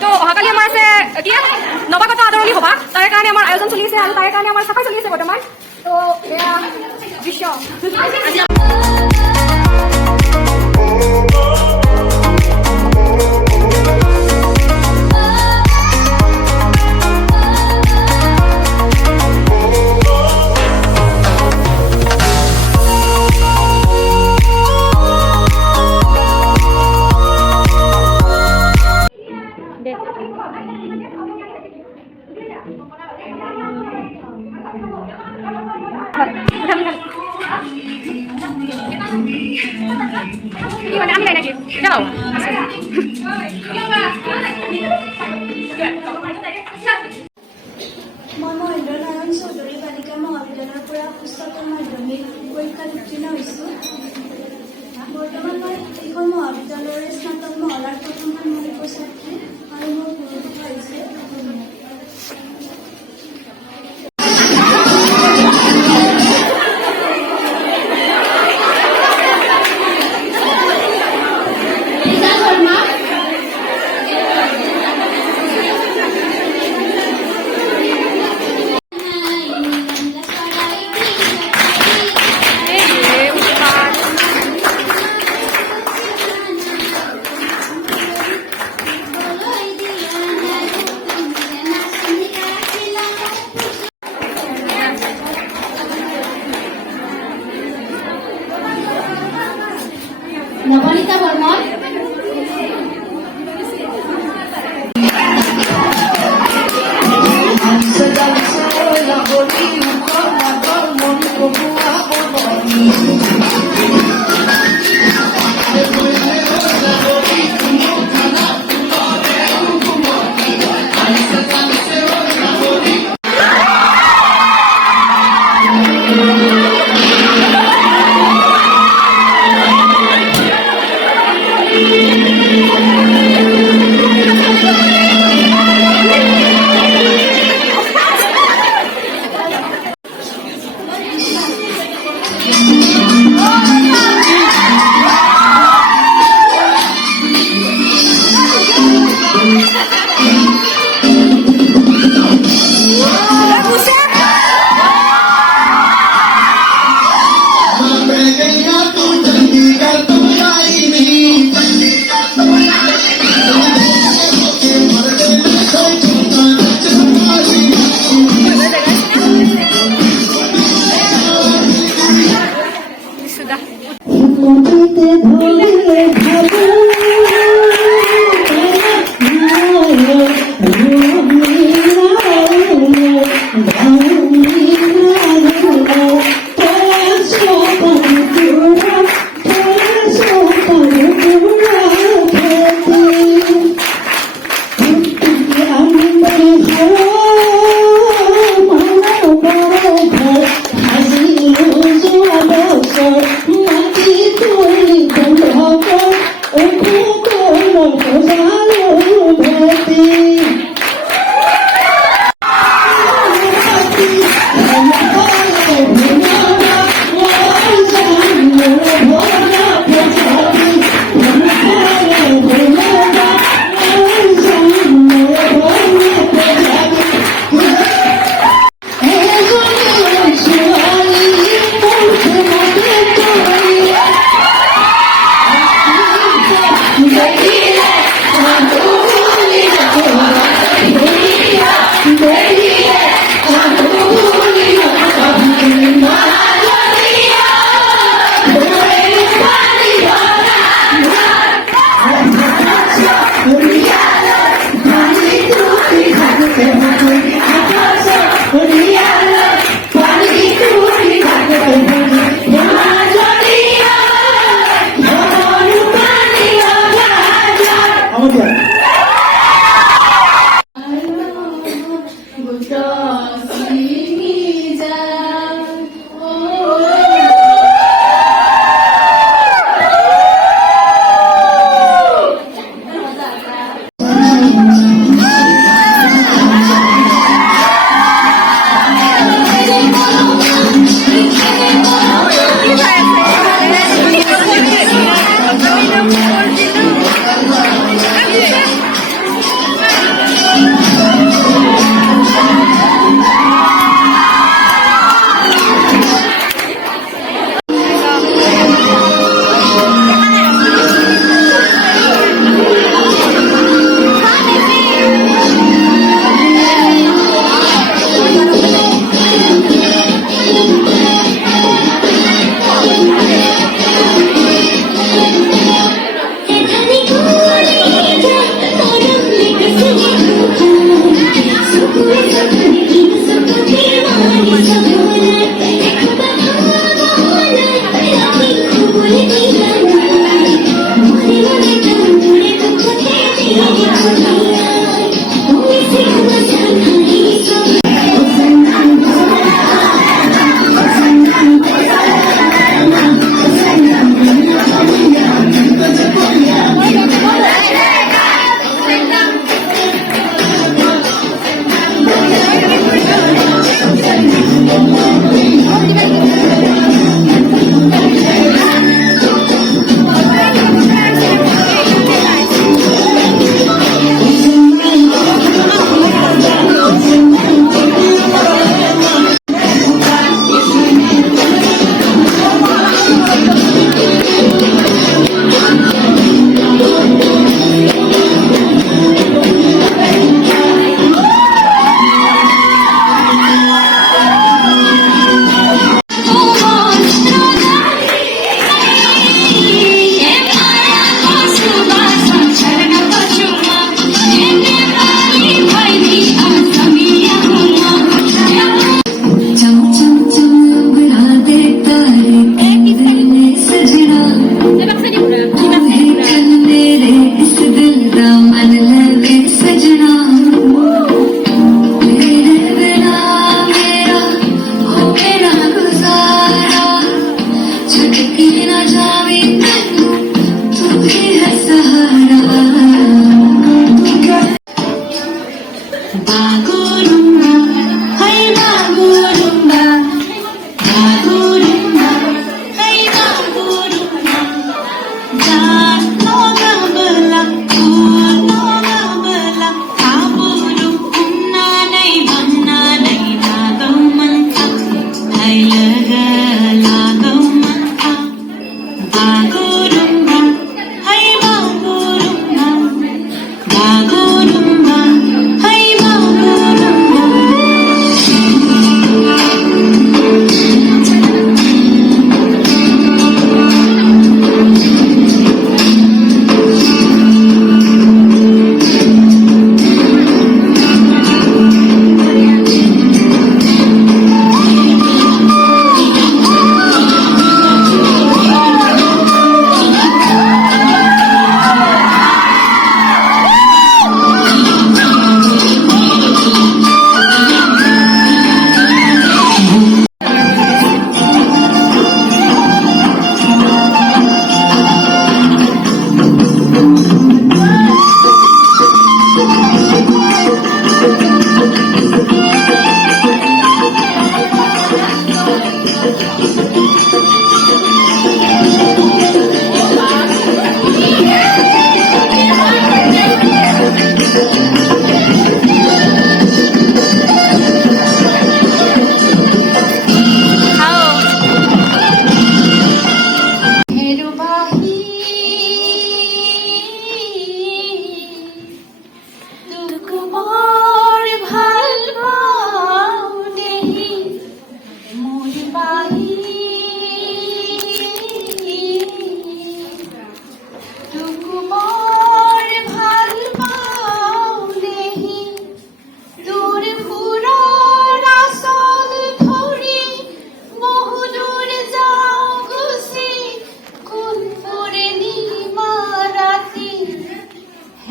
তো অহাকালি আমাৰ আছে কি নৱাগত আদৰণি সভা তাৰ কাৰণে আমাৰ আয়োজন চলি আছে আৰু তাৰ কাৰণে আমাৰ চাফাই চলি আছে বৰ্তমান তো এয়া দৃশ্য Gimana Ami naik? Jauh. মই মহেন্দ্ৰনাৰায়ণ চৌধুৰী বালিকা মহাবিদ্যালয়ৰ পৰা উচ্চতৰ মাধ্যমিক পৰীক্ষাত উত্তীৰ্ণ হৈছোঁ। বৰ্তমান মই এইখন মহাবিদ্যালয়ৰ স্নাতক মহলাৰ প্ৰথম ষান্মাসিকৰ ছাত্ৰী আৰু মোৰ গুৰুত্ব হৈছে নবনীতা বর্মন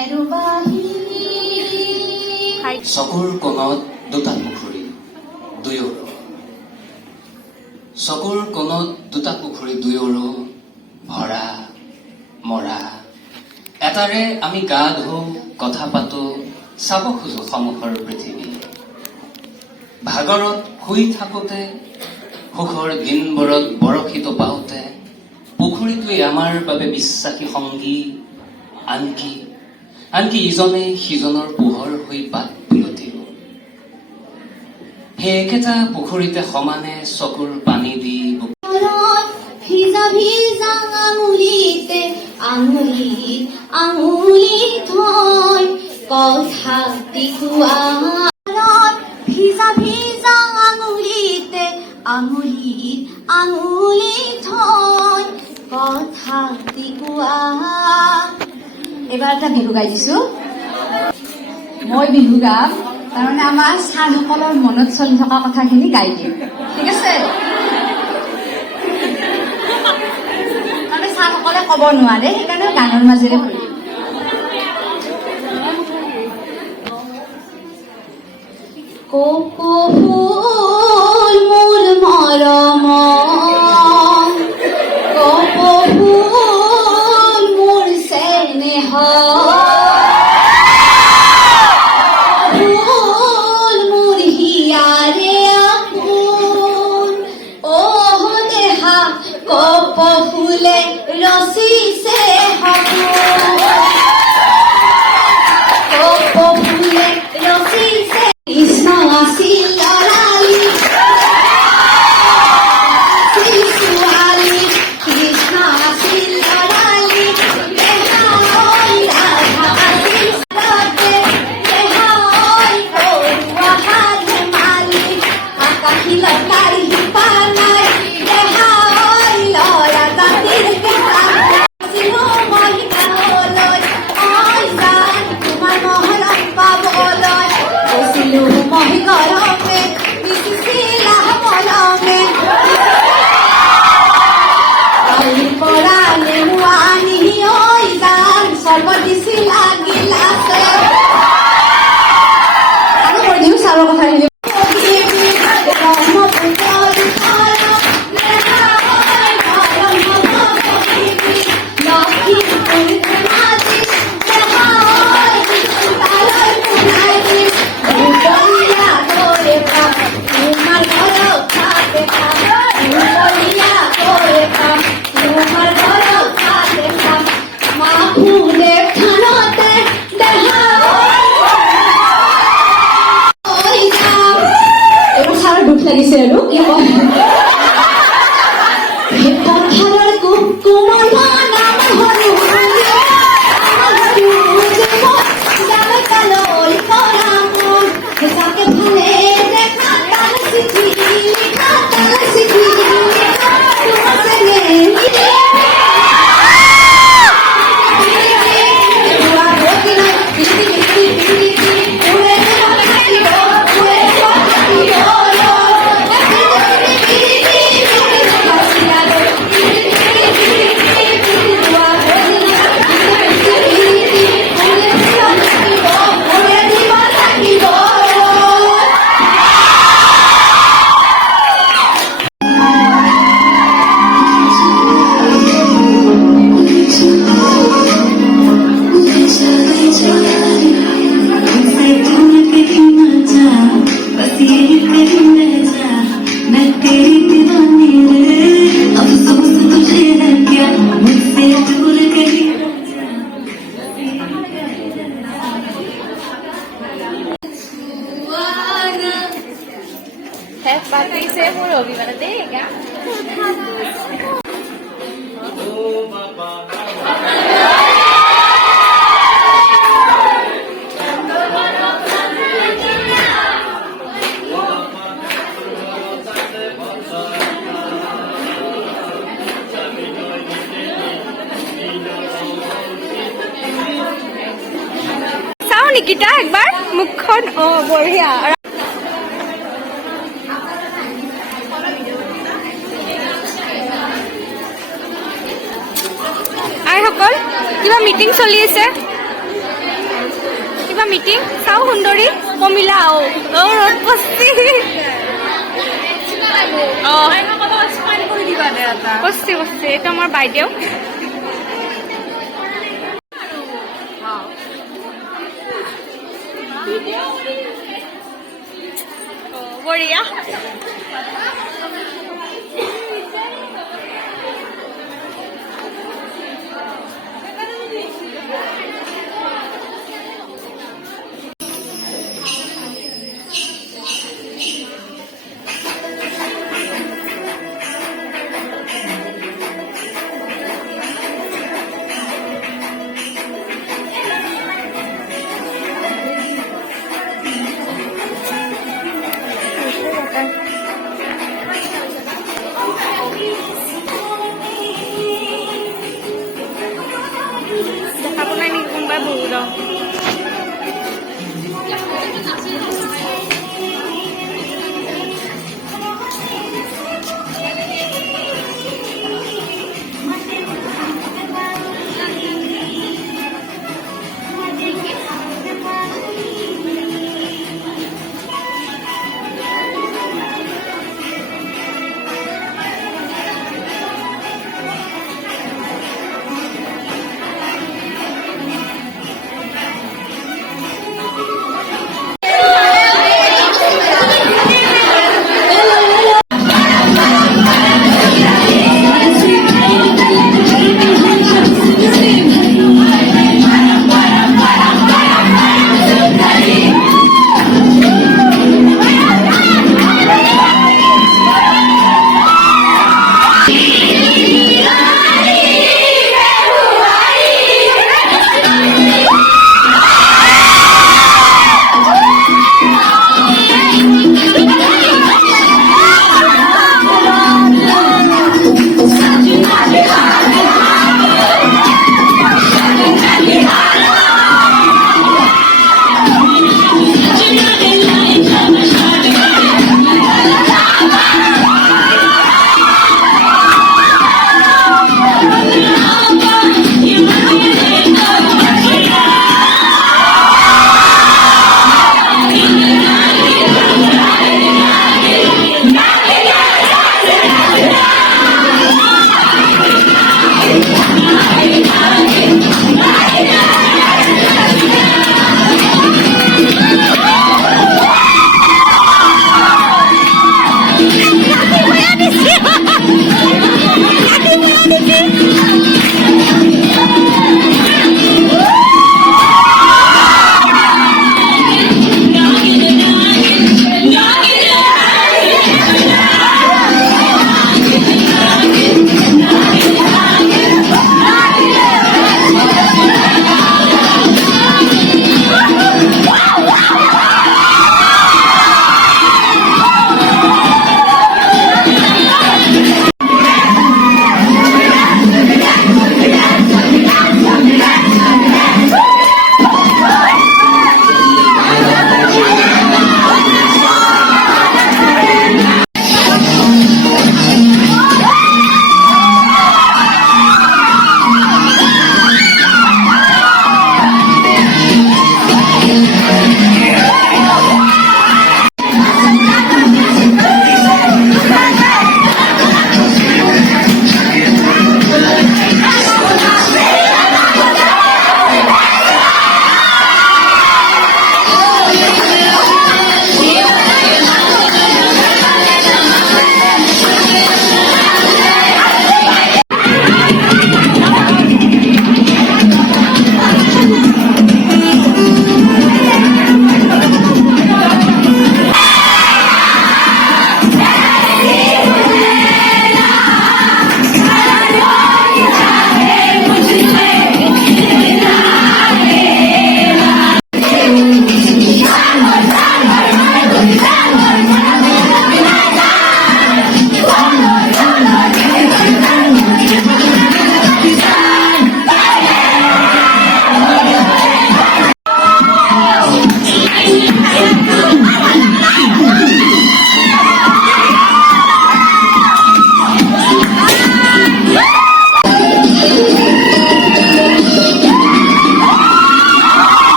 মেৰুবাহী চকুৰ কোণত দুটা পুখুৰী দুয়ো চকুৰ কোণত দুটা পুখুৰী দুয়োৰো ভৰা মৰা এটাৰে আমি গা ধুওঁ কথা পাতো চাব খোজো সমুখৰ পৃথিৱী ভাগৰত শুই থাকোঁতে সুখৰ দিনবোৰত বৰশীটো পাওঁতে পুখুৰীটোৱে আমাৰ বাবে বিশ্বাসী সংগী আনকি ইজনে সিজনৰ পোহৰ হৈ বাট বিৰতিও সেই একেটা পুখুৰীতে সমানে চকুৰ পানী দি ভিজা ভিজা আঙুলিতে আঙুলি থৈ কথা কোৱা ভিজা ভিজা আঙুলিতে আঙুলি থৈ কথা কোৱা এবাৰ এটা বিহু গাই দিছো মই বিহু গাম তাৰমানে আমাৰ ছাৰসকলৰ মনত চলি থকা কথাখিনি গাই দিম ঠিক আছে মানে ছাৰসকলে ক'ব নোৱাৰে সেইকাৰণে গানৰ মাজেৰে কৰিম কপৌ ফুল মোৰ মৰম কপৌ ফুল মোৰ চেনেহ ফুল মোৰ হিয়াৰে আপোন অহ দেহা কপৌ ফুলে ৰচিছে সপোন কপৌ ফুলে ৰচিছে কৃষ্ণ আছিল লৰালি ছোৱালী কৃষ্ণ আছিল লৰালি দেহা ৰাধা আছিল সাগৰতে দেহা পৰুৱা ধেমালি আকাশীলত তাৰ শিপা নাই দেহা লৰা জাতিৰ কেঁচা আছিলো মই গাঁৱলৈ জান তোমাৰ মহৰম পাবলৈ গৈছিলো মই গৰমে বিচিছিলা মৰমে কালিৰ পৰা নেমুৱা আনি যান চৰ্বত দিছিলা গিলাচে আৰু মই দিওঁ চাৰৰ কথাখিনি লাগিছে আৰু পথাৰৰ কোমল নাম হৰু কালৈ পৰাম যাকে ভালে দেখা তাল চিঠি লিখা তাল চিঠি Happy birthday mo, Robby. Birthday ka? Sao Nikita একবার মুখখন বঢ়িয়া আইসকল কিবা মিটিং চলি আছে কিবা মিটিং চাও সুন্দৰী কমিলা ৰ'দ পচি পচি পচি এইটো আমাৰ বাইদেউ বঢ়িয়া দেখা পোৱা নাই নেকি কোনোবাই বহু